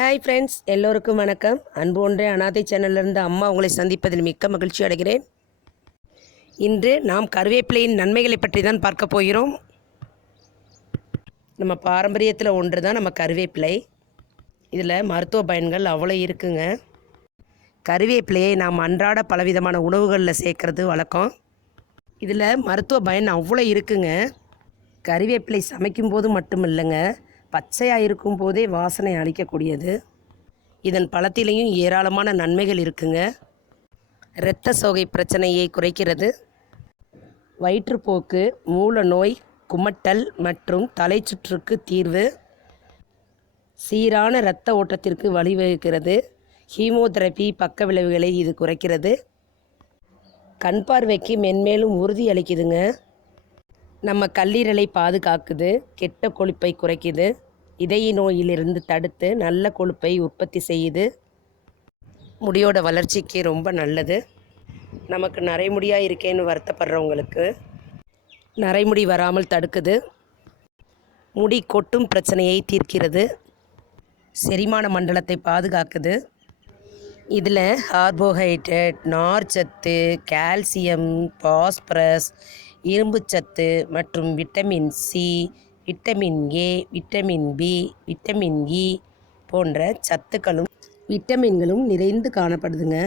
Hi friends, எல்லோருக்கும் வணக்கம். அன்பு ஒன்றே அனாதை சேனலிருந்து அம்மா உங்களை சந்திப்பதில் மிக்க மகிழ்ச்சி அடைகிறேன். இன்று நாம் கருவேப்பிலையின் நன்மைகளை பற்றி தான் பார்க்க போகிறோம். நம்ம பாரம்பரியத்தில் ஒன்று தான் நம்ம கருவேப்பிலை. இதில் மருத்துவ பயன்கள் அவ்வளோ இருக்குங்க. கருவேப்பிலையை நாம் அன்றாட பலவிதமான உணவுகளில் சேர்க்கறது வழக்கம். இதில் மருத்துவ பயன் அவ்வளோ இருக்குங்க. கருவேப்பிலை சமைக்கும்போது மட்டும் இல்லைங்க, பச்சையாக இருக்கும் போதே வாசனை அளிக்கக்கூடியது. இதன் பழத்திலையும் ஏராளமான நன்மைகள் இருக்குங்க. இரத்த சோகை பிரச்சனையை குறைக்கிறது. வயிற்றுப்போக்கு, மூல நோய், குமட்டல் மற்றும் தலை சுற்றுக்கு தீர்வு. சீரான இரத்த ஓட்டத்திற்கு வழிவகுக்கிறது. ஹீமோதெரபி பக்க விளைவுகளை இது குறைக்கிறது. கண் பார்வைக்கு மென்மேலும் உறுதி அளிக்குதுங்க. நம்ம கல்லீரலை பாதுகாக்குது. கெட்ட கொழுப்பை குறைக்குது. இதய நோயிலிருந்து தடுத்து நல்ல கொழுப்பை உற்பத்தி செய்யுது. முடியோட வளர்ச்சிக்கு ரொம்ப நல்லது. நமக்கு நரைமுடியாக இருக்கேன்னு வருத்தப்படுறவங்களுக்கு நரைமுடி வராமல் தடுக்குது. முடி கொட்டும் பிரச்சனையை தீர்க்கிறது. செரிமான மண்டலத்தை பாதுகாக்குது. இதில் கார்போஹைட்ரேட், நார்ச்சத்து, கால்சியம், பாஸ்பரஸ், இரும்புச்சத்து மற்றும் vitamin C, vitamin A, vitamin B, vitamin E போன்ற சத்துக்களும் விட்டமின்களும் நிறைந்து காணப்படுதுங்க.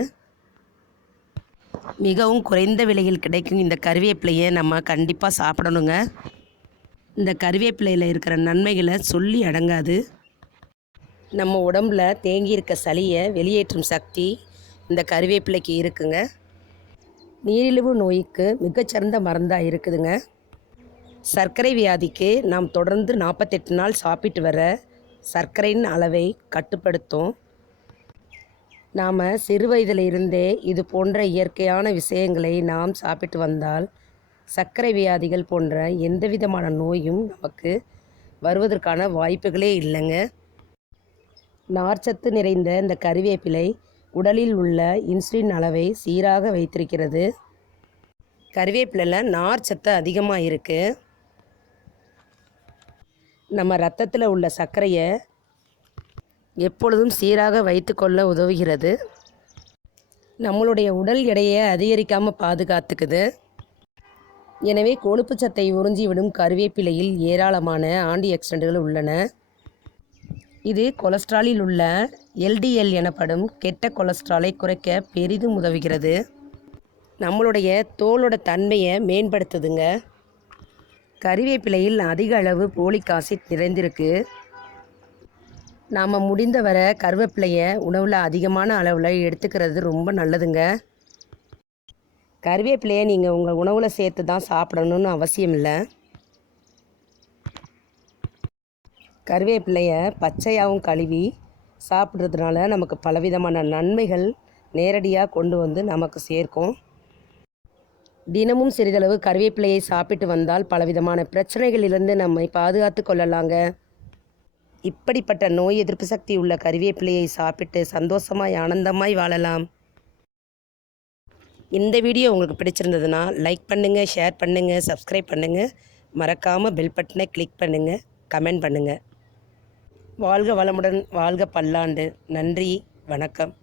மிகவும் குறைந்த விலையில் கிடைக்கும் இந்த கருவேப்பிலையை நம்ம கண்டிப்பாக சாப்பிடணுங்க. இந்த கருவேப்பிலையில் இருக்கிற நன்மைகளை சொல்லி அடங்காது. நம்ம உடம்புல தேங்கியிருக்க சளியை வெளியேற்றும் சக்தி இந்த கருவேப்பிலைக்கு இருக்குங்க. நீரிழிவு நோய்க்கு மிகச்சிறந்த மருந்தாக இருக்குதுங்க. சர்க்கரை வியாதிக்கு நாம் தொடர்ந்து 48 நாள் சாப்பிட்டு வர சர்க்கரையின் அளவை கட்டுப்படுத்தும். நாம் சிறு வயதில் இருந்தே இது போன்ற இயற்கையான விஷயங்களை நாம் சாப்பிட்டு வந்தால் சர்க்கரை வியாதிகள் போன்ற எந்த விதமான நோயும் நமக்கு வருவதற்கான வாய்ப்புகளே இல்லைங்க. நார்ச்சத்து நிறைந்த இந்த கருவேப்பிலை உடலில் உள்ள இன்சுலின் அளவை சீராக வைத்திருக்கிறது. கருவேப்பிலையில் நார்ச்சத்து அதிகமாக இருக்குது. நம்ம ரத்தத்தில் உள்ள சர்க்கரையை எப்பொழுதும் சீராக வைத்து கொள்ள உதவுகிறது. நம்மளுடைய உடல் எடையை அதிகரிக்காமல் பாதுகாத்துக்குது. எனவே கொழுப்பு சத்தை உறிஞ்சிவிடும் கருவேப்பிலையில் ஏராளமான ஆன்டி ஆக்சிடென்ட்கள் உள்ளன. இது கொலஸ்ட்ராலில் உள்ள எல்டிஎல் எனப்படும் கெட்ட கொலஸ்ட்ராலை குறைக்க பெரிதும் உதவுகிறது. நம்மளுடைய தோலோட தன்மையை மேம்படுத்துதுங்க. கறிவேப்பிலையில் அதிக அளவு போலிக் ஆசிட் நிறைந்திருக்கு. நாம் முடிந்தவரை கருவேப்பிலையை உணவில் அதிகமான அளவில் எடுத்துக்கிறது ரொம்ப நல்லதுங்க. கருவேப்பிலையை நீங்கள் உங்கள் உணவில் சேர்த்து தான் சாப்பிடணும்னு அவசியம் இல்லை. கருவேப்பிலையை பச்சையாகவும் கழுவி சாப்பிட்றதுனால நமக்கு பலவிதமான நன்மைகள் நேரடியாக கொண்டு வந்து நமக்கு சேர்க்கும். தினமும் சிறிதளவு கருவேப்பிலையை சாப்பிட்டு வந்தால் பலவிதமான பிரச்சனைகளிலிருந்து நம்மை பாதுகாத்து கொள்ளலாங்க. இப்படிப்பட்ட நோய் எதிர்ப்பு சக்தி உள்ள கருவேப்பிலையை சாப்பிட்டு சந்தோஷமாய் ஆனந்தமாய் வாழலாம். இந்த வீடியோ உங்களுக்கு பிடிச்சிருந்ததுன்னா லைக் பண்ணுங்கள், ஷேர் பண்ணுங்கள், சப்ஸ்கிரைப் பண்ணுங்கள். மறக்காமல் பெல் பட்டனை கிளிக் பண்ணுங்கள், கமெண்ட் பண்ணுங்கள். வாழ்க வளமுடன், வாழ்க பல்லாண்டு. நன்றி, வணக்கம்.